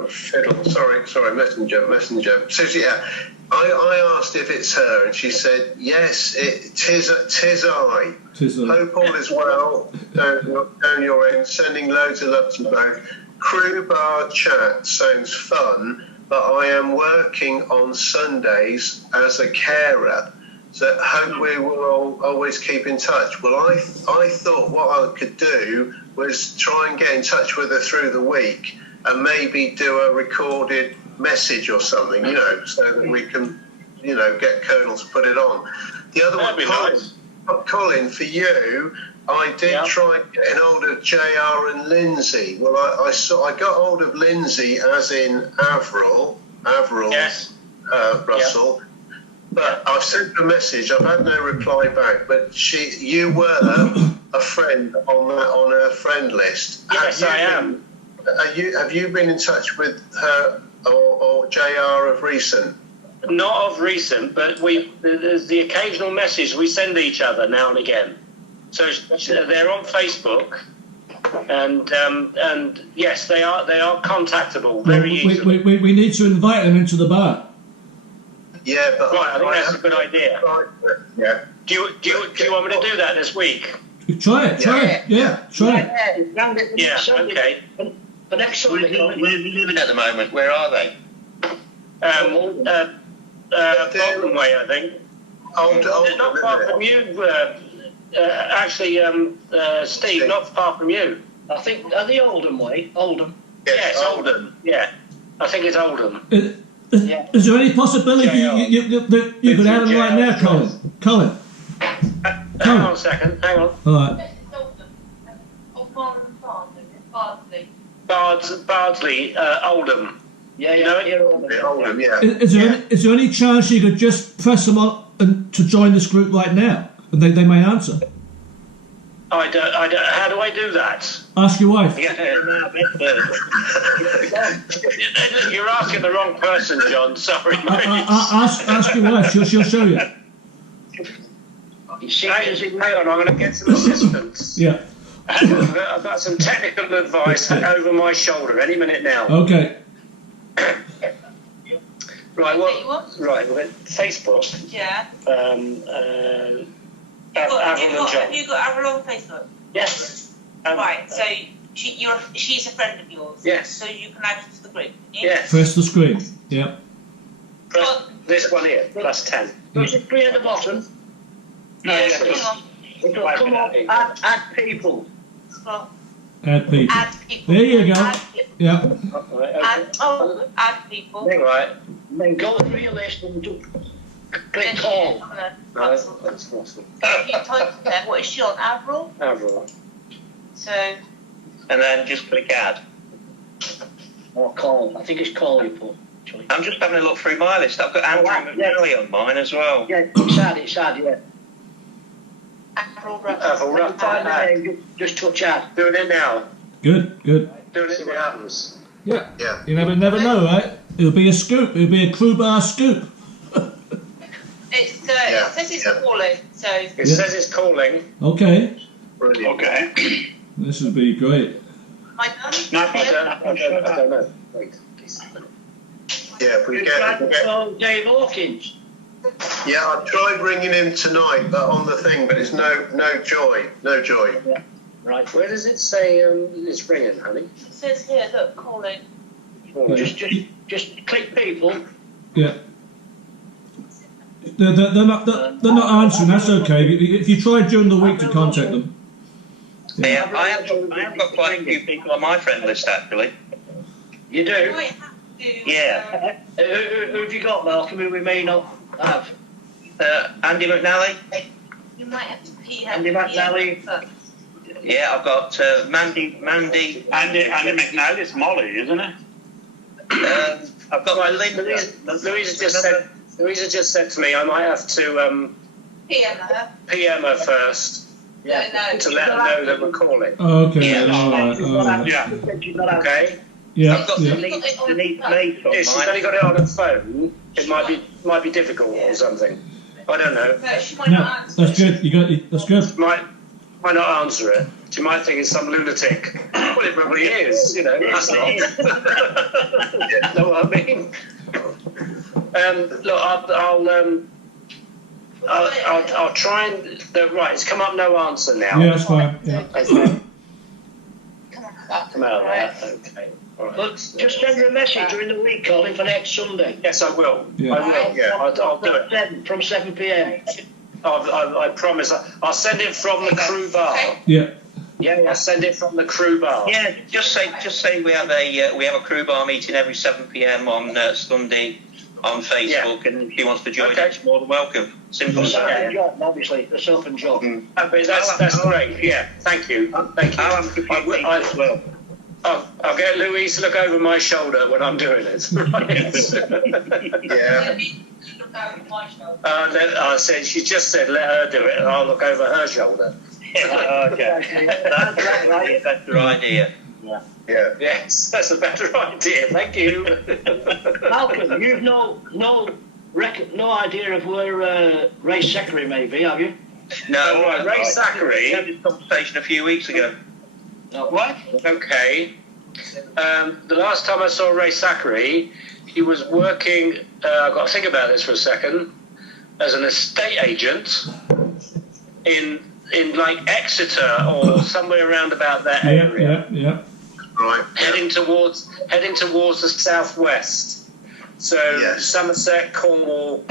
Fiddle. Sorry. Messenger. Susie. Yeah. I asked if it's her, and she said yes. Tis I. Hope all is well down your end. Sending loads of love to you both. Crew bar chat sounds fun, but I am working on Sundays as a carer, so hope we will always keep in touch. Well, I thought what I could do was try and get in touch with her through the week and maybe do a recorded message or something, so that we can get Colonel to put it on. The other That'd one, be nice. Colin, for you, I did try getting hold of JR and Lindsay. Well, I got hold of Lindsay as in Avril, Yes. Russell. But I've sent a message. I've had no reply back. But you were a friend on her friend list. Yes, I am. Have you been in touch with her or JR of recent? Not of recent, but there's the occasional message we send each other now and again. So they're on Facebook, and yes, they are contactable very easily. We need to invite them into the bar. Yeah, but Right, I think that's a good idea. Yeah. Do you want me to do that this week? Try it. Yeah, try it. Yeah, okay. For next Where Sunday, are we living at the moment? Where are they? Bolton Way, I think. Old, Not far from you. Actually, Steve, not far from you. I think, are the Oldham way? Oldham. Yes, Oldham. Yeah, I think it's Oldham. Is there any possibility that you could have them right now, Colin? Hang on a second. Hang on. All right. Bardsley, Oldham. Oldham, yeah. Is there any chance you could just press them on and to join this group right now, and they may answer? I don't, how do I do that? Ask your wife. You're asking the wrong person, John. Sorry, mate. Ask your wife. She'll show you. Hang on, I'm going to get some assistance. Yeah. I've got some technical advice over my shoulder any minute now. Okay. Right, right, well, Facebook. Yeah. Have you got Avril on Facebook? Yes. Right, so she's a friend of yours? Yes. So you can add her to the group, can you? Yes. Press the screen. Yeah. Press this one here, plus 10. Is it three at the bottom? No, Hang on. It'll come up, add people. Scroll. Add people. Add people. There you go. Add people. Yeah. Add people. Right. Then go through your list and click Then call. No, that's awesome. So if you type in there, what is she on? Avril? Avril. So, And then just click add. Or call. I think it's call you put. Actually. I'm just having a look through my list. I've got Andrew McNally on mine as well. Yeah, it's sad, yeah. Avril Avril Russell. Find the name, just touch add. Doing it now. Good. Doing it what happens. Yeah. Yeah. You never know, right? It'll be a scoop. It'll be a crew bar scoop. It says it's calling, so. It says it's calling. Okay. Brilliant. Okay. This would be great. Am I done? No, I don't know. Wait. Yeah, if we get Dave Hawkins. yeah, I've tried ringing him tonight, but on the thing, but it's no joy. Yeah. Right. Where does it say it's ringing, honey? It says here, look, calling. Just click people. Yeah. They're not answering. That's okay. If you try during the week to contact them. Yeah, I have got quite a few people on my friend list actually. You do? You might have to. Yeah. Who have you got, Malcolm, who we may not have? Andy McNally. You might have to Andy McNally. Yeah, I've got Mandy. Andy McNally is Molly, isn't it? I've got my Linda. Louisa just said to me I might have to PM her. PM her first No. to let her know that we're calling. Okay. Yeah. All right. Yeah. Okay. Yeah. I've got Yeah. Denise Mace on If she's only mine. got it on her phone, it might be difficult or something. I don't know. No, she might No, not answer. that's good. You got it. That's good. Might not answer it. She might think it's some lunatic. Well, it probably is. You know, that's not. Know what I mean? Look, I'll try and. Right, it's come up no answer now. Yeah, that's fine. Yeah. Okay. Come on. Come out of that. Okay. All right. But just send her a message during the week, Colin, for next Sunday. Yes, I will. Yeah. I will. Yeah. I'll do it. From 7 p.m. I promise. I'll send it from the crew bar. Yeah. Yeah, I'll send it from the crew bar. Yeah, just say we have a crew bar meeting every 7 p.m. on Sunday, on Facebook, and if he wants to join, he's more than welcome. Simple as Self and that. job, obviously. The self and job. Okay, that's great. Yeah, thank you. Thank you. I'll have to be as well. I'll get Louise to look over my shoulder when I'm doing it. Yeah. I said, she just said, let her do it, and I'll look over her shoulder. Okay. That's a better idea. Yeah. Yes, that's a better idea. Thank you. Malcolm, you've no idea of where Ray Secretary may be, have you? No, Right, Ray Zachary. We had this conversation a few weeks ago. No. What? Okay. The last time I saw Ray Zachary, he was working, I've got to think about this for a second, as an estate agent in like Exeter or somewhere around about that area. Yeah. Right. Heading towards the southwest. So Yes. Somerset, Cornwall,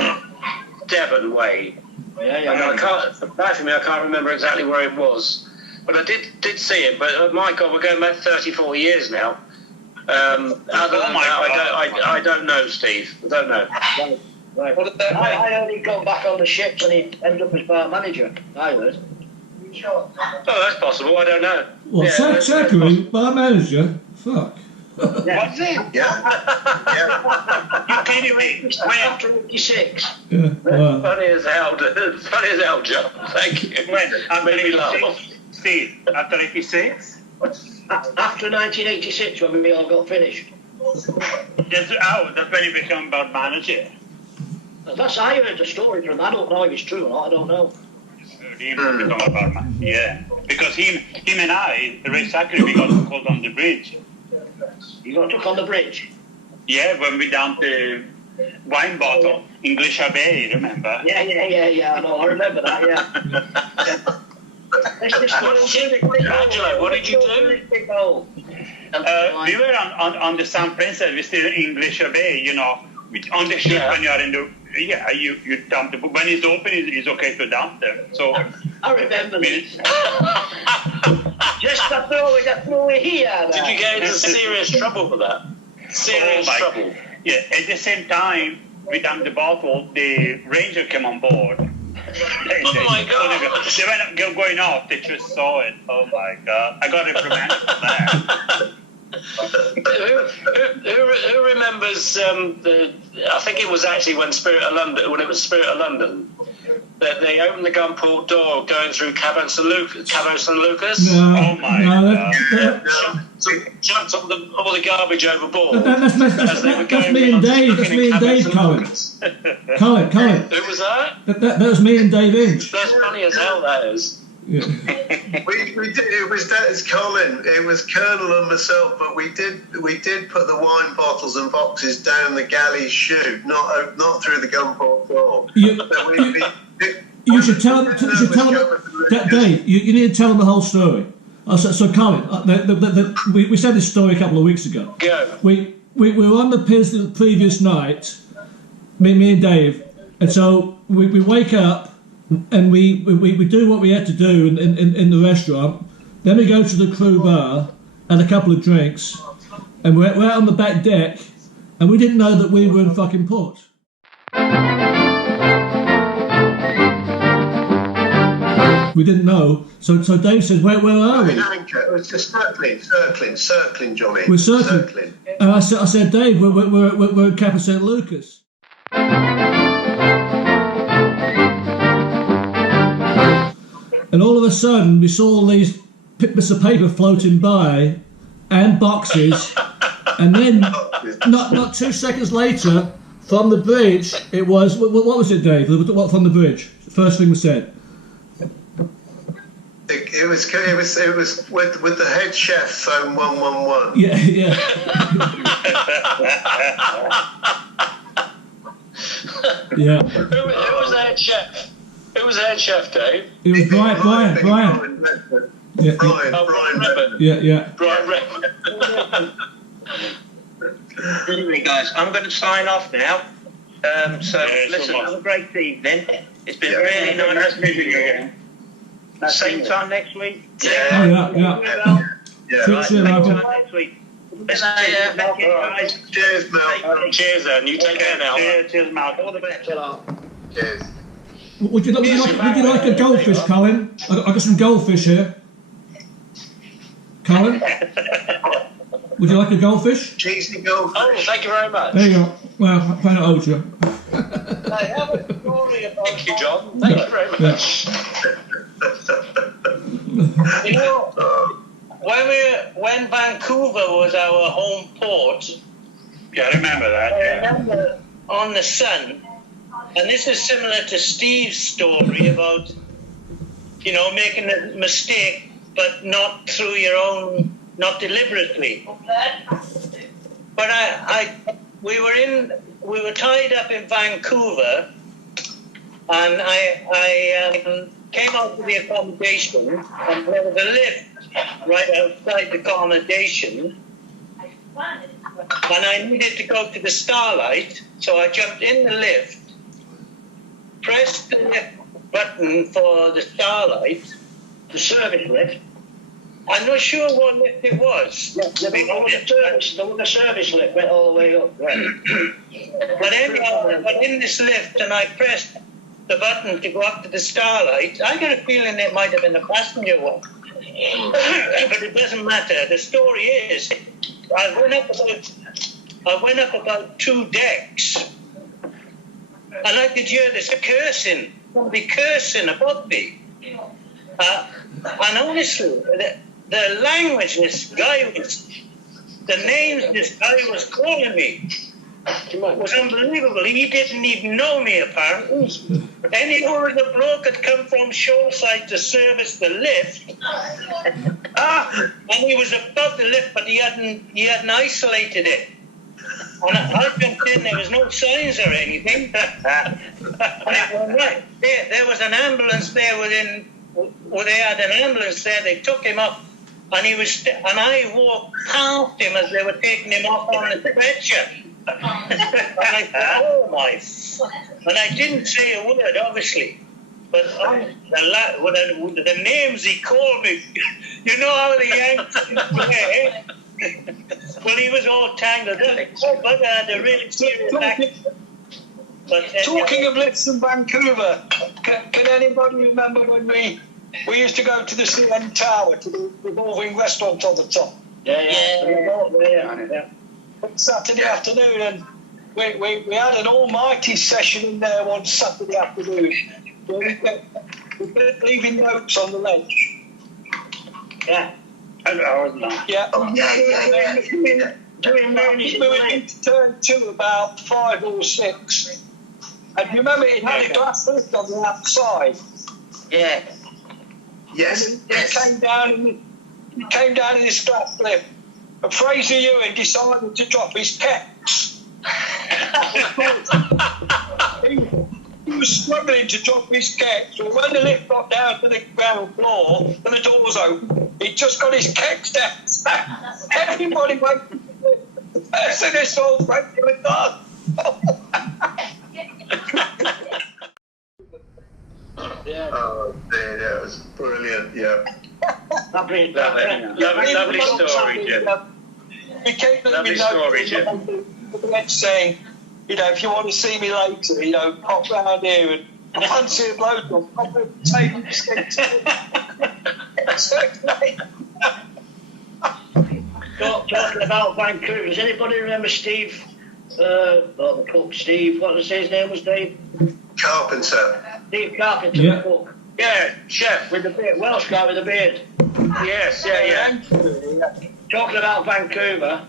Devon way. Yeah. And I can't remember exactly where it was. But I did see it. But my God, we're going back 30, 40 years now. Other than that, I don't know, Steve. I don't know. Right. I only got back on the ships and he ended up as bar manager. I heard. Oh, that's possible. I don't know. Well, Zachary, bar manager? Fuck. What's it? Yeah. You kidding me? When after 86. Yeah. Wow. Funny as hell, John. Thank you. When? Made me laugh. Steve, after 86? After 1986, when we all got finished. That's when you become bar manager. I heard the story from that. I don't know if it's true or not. I don't know. He become a bar manager. Yeah, because him and I, Ray Zachary, we got caught on the bridge. You got took on the bridge? Yeah, when we dumped the wine bottle in Glacier Bay, remember? Yeah. I know. I remember that. Yeah. Angelo, what did you do? We were on the San Princess. We're still in Glacier Bay, you know. On the ship when you are in the you dump the book. When it's open, it's okay to dump them. So I remember this. Just to throw it here. Did you get into serious trouble for that? Serious trouble. Yeah. At the same time, we dumped the bottle. The ranger came on board. Oh my God! They were going off. They just saw it. Oh my God! I got reprimanded for that. Who remembers I think it was actually when it was Spirit of London, that they opened the gunport door going through Cabo San Lucas. No, Oh my God! Jumped all the garbage overboard. That's me and Dave. That's me and Dave, Colin. Colin. Who was that? That was me and Dave Inch. That's funny as hell, that is. Yeah. We did. It's Colin. It was Colonel and myself, but we did put the wine bottles and boxes down the galley chute, not through the gunport door. You should tell them, Dave. You need to tell them the whole story. So Colin, we said this story a couple of weeks ago. Go. We were on the piers the previous night, me and Dave, and so we wake up. And we do what we had to do in the restaurant. Then we go to the crew bar and a couple of drinks, and we're out on the back deck, and we didn't know that we were in fucking port. We didn't know. So Dave says, "Where are we?" It was just circling, Johnny. We're circling. And I said, "Dave, we're in Cabo San Lucas." And all of a sudden, we saw all these bits of paper floating by, and boxes, and then not 2 seconds later, from the bridge, it was what was it, Dave? What from the bridge? First thing was said. It was with the head chef phone 111. Yeah. Yeah. Who was the head chef? Who was the head chef, Dave? It was Brian. Yeah. Brian Redmond. Yeah. Brian Redmond. Anyway, guys, I'm going to sign off now. Listen, have a great evening. It's been really nice meeting you again. Same time next week. Yeah. Right, same time next week. Cheers, Malcolm. Cheers, then. You take care now. Cheers, Malcolm. All the best. Cheers. Would you like a goldfish, Colin? I got some goldfish here. Colin? Would you like a goldfish? Cheesy goldfish. Oh, thank you very much. There you go. Well, I found it owed you. Thank you, John. Thank you very much. You know, when Vancouver was our home port, Yeah, I remember that. I Yeah. remember on the Sun, and this is similar to Steve's story about, you know, making a mistake, but not through your own, not deliberately. But we were tied up in Vancouver, and I came out to the accommodation, and there was a lift right outside the accommodation, and I needed to go to the Starlight, so I jumped in the lift, pressed the button for the Starlight, the service lift. I'm not sure what lift it was. Yeah, there was a service lift, went all the way up. Right. But anyhow, I got in this lift and I pressed the button to go up to the Starlight. I got a feeling it might have been a passenger one. But it doesn't matter. The story is, I went up about 2 decks, and I could hear this cursing, somebody cursing above me. And honestly, the language the names this guy was calling me was unbelievable. He didn't even know me, apparently. And he was a bloke had come from shoreside to service the lift. And he was above the lift, but he hadn't isolated it. And I jumped in, there was no signs or anything. And it went right. There was an ambulance there they had an ambulance there, they took him up, and I walked past him as they were taking him off on the stretcher. And I thought, oh my fuck. And I didn't say a word, obviously. But the names he called me, you know how the Yanks play, Well, he was all tangled up. But I had a really serious accent. Talking of lifts in Vancouver, can anybody remember when we used to go to the CN Tower, to the revolving restaurant on the top? Yeah. Saturday afternoon, and we had an almighty session in there one Saturday afternoon where we kept leaving notes on the ledge. Yeah. Yeah. We were into turn 2 about 5 or 6. And you remember it had a glass lift on the outside? Yeah. Yes. And it came down in this glass lift. And Fraser Ewan decided to drop his keps. He was struggling to drop his keps. But when the lift got down to the ground floor and the door was open, he just got his keps down. Everybody waited. So this all Fraser Ewan done. Oh dear, that was brilliant. Yeah. Lovely story, Jim. We keep Lovely story, Jim. Saying, you know, if you want to see me later, you know, pop round here and fancy a bloke on pop over the table. Talking about Vancouver, does anybody remember Steve? The cook, Steve, what was his name? Was Dave? Carpenter. Steve Carpenter, Yeah. the cook. Yeah, chef. With the beard, Welsh guy with the beard. Yes, yeah. Talking about Vancouver,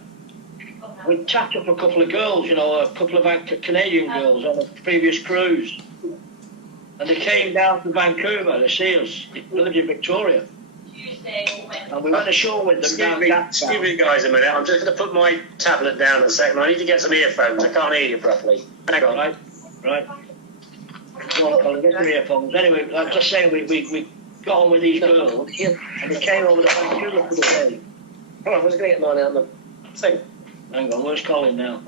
we tapped up a couple of girls, you know, a couple of Canadian girls on a previous cruise. And they came down to Vancouver to see us. They lived in Victoria. And we went ashore with them down Excuse me, guys, a minute. I'm just going to put my tablet down a second. I need to get some earphones. I can't hear you properly. Hang on. Right. Go on, Colin, get your earphones. Anyway, I'm just saying we got on with these girls and they came over to Vancouver for the day. Hold on, I was going to get mine out of the thing. Hang on, where's Colin now?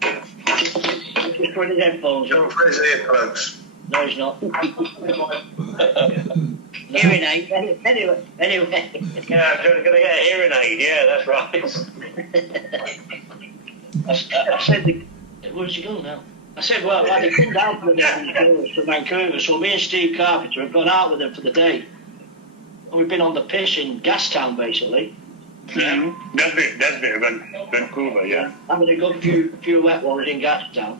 Just put his headphones Go on. for his earplugs. No, he's not. Hearing aid. Anyway. Yeah, I'm going to get a hearing aid. Yeah, that's right. I said, where's he going now? I said, well, they come down for the day to Vancouver, so me and Steve Carpenter have gone out with them for the day. And we've been on the piss in Gastown, basically. Mm-hmm. That's bit of Vancouver, yeah. Having a good few wet ones in Gastown.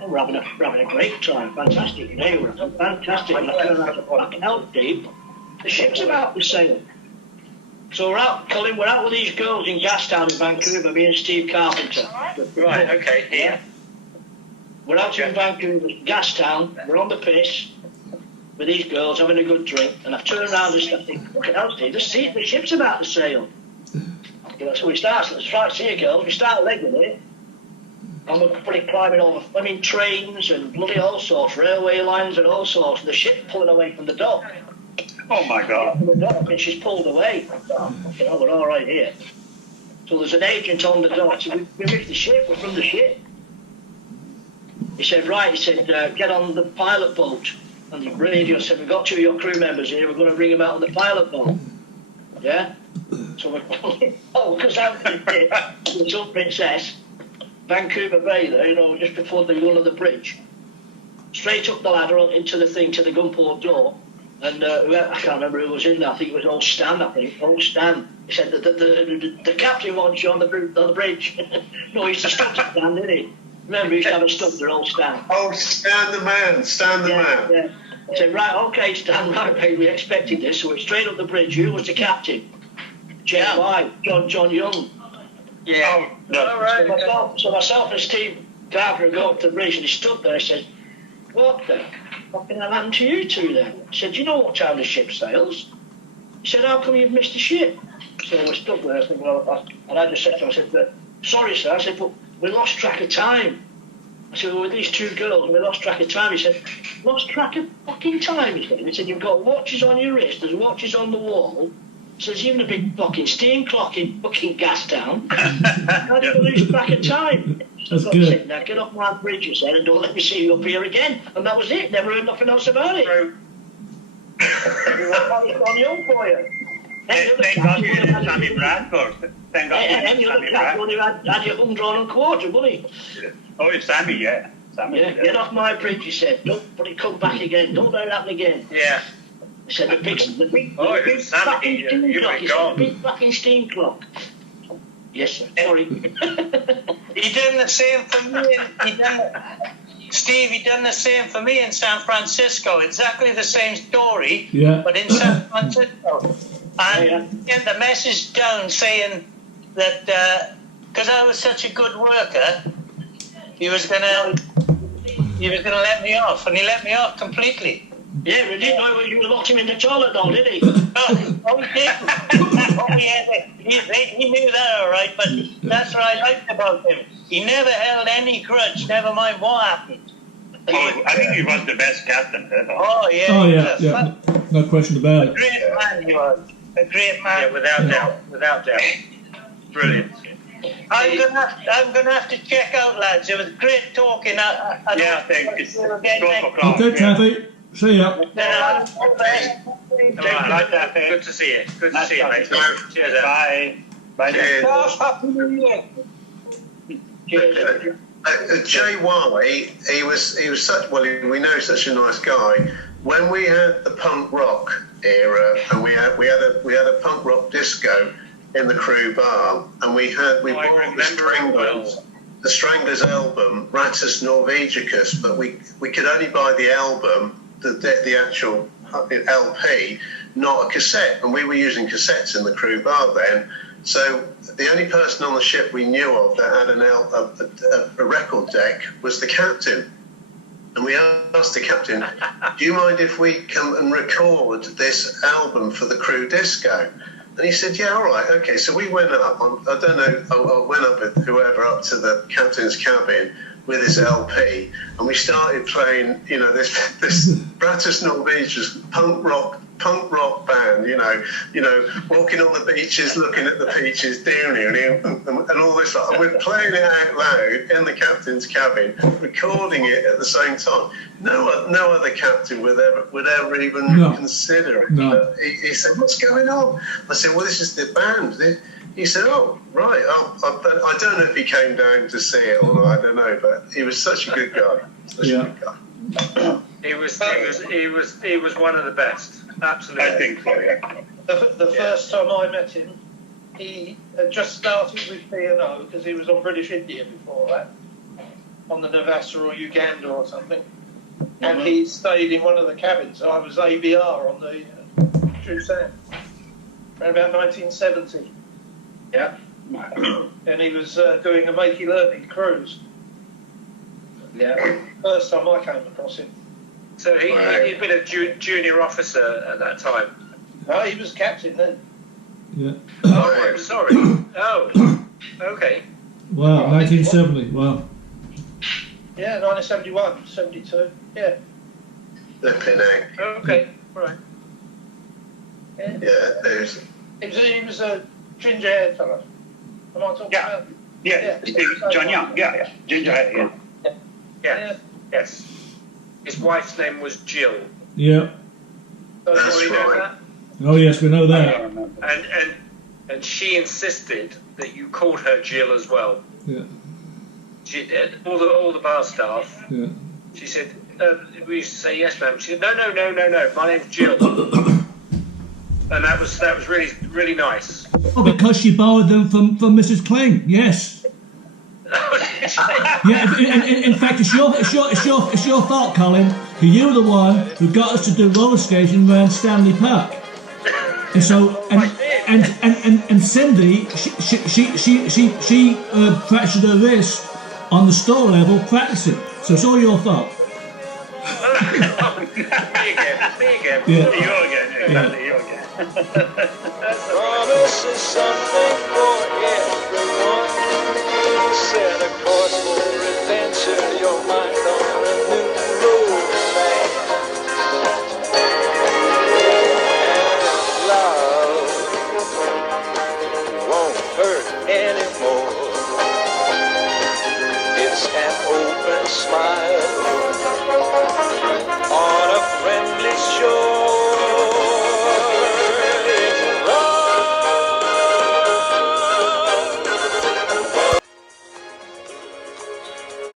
And we're having a great time. Fantastic day. We're fantastic. And I turned around to fucking hell, Steve. The ship's about to sail. So we're out, Colin, we're out with these girls in Gastown in Vancouver, me and Steve Carpenter. Right, okay, yeah. We're out in Vancouver, Gastown, we're on the piss with these girls having a good drink, and I turn around and think, look at that, Steve, the ship's about to sail. So we start, let's try to see it, girls, we start legging it, and we're bloody climbing over, trains and bloody all sorts, railway lines and all sorts, and the ship's pulling away from the dock. Oh my God. From the dock, and she's pulled away. We're all right here. So there's an agent on the dock, so we missed the ship, we're from the ship. He said, right, get on the pilot boat. And the radio said, we've got 2 of your crew members here, we're going to bring them out on the pilot boat. Yeah? So we're because out the Sun Princess, Vancouver Bay there, just before the one of the bridge. Straight up the ladder into the thing, to the gunport door. And I can't remember who was in there, I think it was old Stan, Old Stan. He said that the captain wants you on the bridge. No, he used to stop Stan, didn't he? Remember, he used to have a stumper, old Stan. Oh, Stan the man. Yeah. I said, right, okay, Stan, right, mate, we expected this, so we're straight up the bridge. Who was the captain? John Young. Yeah. Oh, no. All right. So myself and Steve Carver go up to the bridge, and he stood there, he said, what the fucking hell happened to you two then? I said, do you know what time the ship sails? He said, how come you've missed the ship? So we stood there, and I just said to him, I said, sorry, sir, I said, but we lost track of time. I said, well, with these 2 girls, and we lost track of time. He said, lost track of fucking time, he said. He said, you've got watches on your wrist, there's watches on the wall. So there's even a big fucking steam clock in fucking Gastown. How did you lose track of time? That's good. Said, now get off my bridge, he said, and don't let me see you up here again. And that was it. Never heard nothing else about it. On Young for you. Thank God you didn't Sammy Bradford. Thank God you didn't Sammy Bradford. Had your hung drawn and quarter, wouldn't he? Oh, it's Sammy, yeah. Sammy, yeah. Get off my bridge, he said. Don't come back again. Don't let it happen again. Yeah. He said, the big Sammy, big fucking steam clock. Yes, sir. Sorry. He done the same for me. Steve, he done the same for me in San Francisco. Exactly the same story, but in San Francisco. And get the message down saying that because I was such a good worker, he was gonna let me off, and he let me off completely. Yeah, but he didn't know you locked him in the toilet, though, did he? Oh, he did. He knew that, all right. But that's what I liked about him. He never held any grudge. Never mind what happened. Oh, I think he was the best captain ever. Oh yeah. Oh yeah. No question about it. A great man he was. A great man. Yeah, without doubt. Brilliant. I'm gonna have to check out, lads. It was great talking. I think it's 12 o'clock. Okay, Taffy. See ya. Good to see you. Good to see you, mate. Cheers. Bye. Bye. Cheers. Happy New Year. JY, he was such, we know such a nice guy. When we had the punk rock era, and we had a punk rock disco in the crew bar, and we bought the Stranglers album, Ratus Norvegicus, but we could only buy the album, the actual LP, not a cassette, and we were using cassettes in the crew bar then. So the only person on the ship we knew of that had a record deck was the captain. And we asked the captain, do you mind if we come and record this album for the crew disco? And he said, yeah, all right, okay. So we went up, I went up with whoever up to the captain's cabin with his LP, and we started playing, this Bratis Norvegia's punk rock punk rock band, you know, walking on the beaches, looking at the peaches, and all this. And we're playing it out loud in the captain's cabin, recording it at the same time. No other captain would ever even consider it. No. He said, "What's going on?" I said, "Well, this is the band." He said, "Oh, right. I don't know if he came down to see it or not. I don't know, but he was such a good guy. He was one of the best. Absolutely. I think so, yeah. The first time I met him, he had just started with P&O because he was on British India before that, on the Navassa or Uganda or something. And he stayed in one of the cabins. I was ABR on the Trusan around about 1970. Yeah. And he was doing a makey learning cruise. Yeah. First time I came across him. So he'd been a junior officer at that time. No, he was captain then. Yeah. Oh, I'm sorry. Oh, okay. Wow, 1970. Wow. Yeah, 1971, 72. Yeah. Flipping out. Okay, right. Yeah, there's. He was a ginger-haired fellow. Am I talking about? Yeah. John Young. Yeah. Ginger hair. Yeah. Yes. His wife's name was Jill. Yeah. That's Do you know right. that? Oh yes, we know that. And she insisted that you called her Jill as well. Yeah. She did. All the bar staff. Yeah. She said, we used to say yes, ma'am. She said, no. My name's Jill. And that was really, really nice. Oh, because she borrowed them from Mrs. Kling. Yes. Yeah. In fact, it's your fault, Colin. You were the one who got us to do roller skating around Stanley Park. And so, and Cindy, she fractured her wrist on the store level practicing. So it's all your fault. Me again. Yeah. You again. Exactly. You again. Promise is something for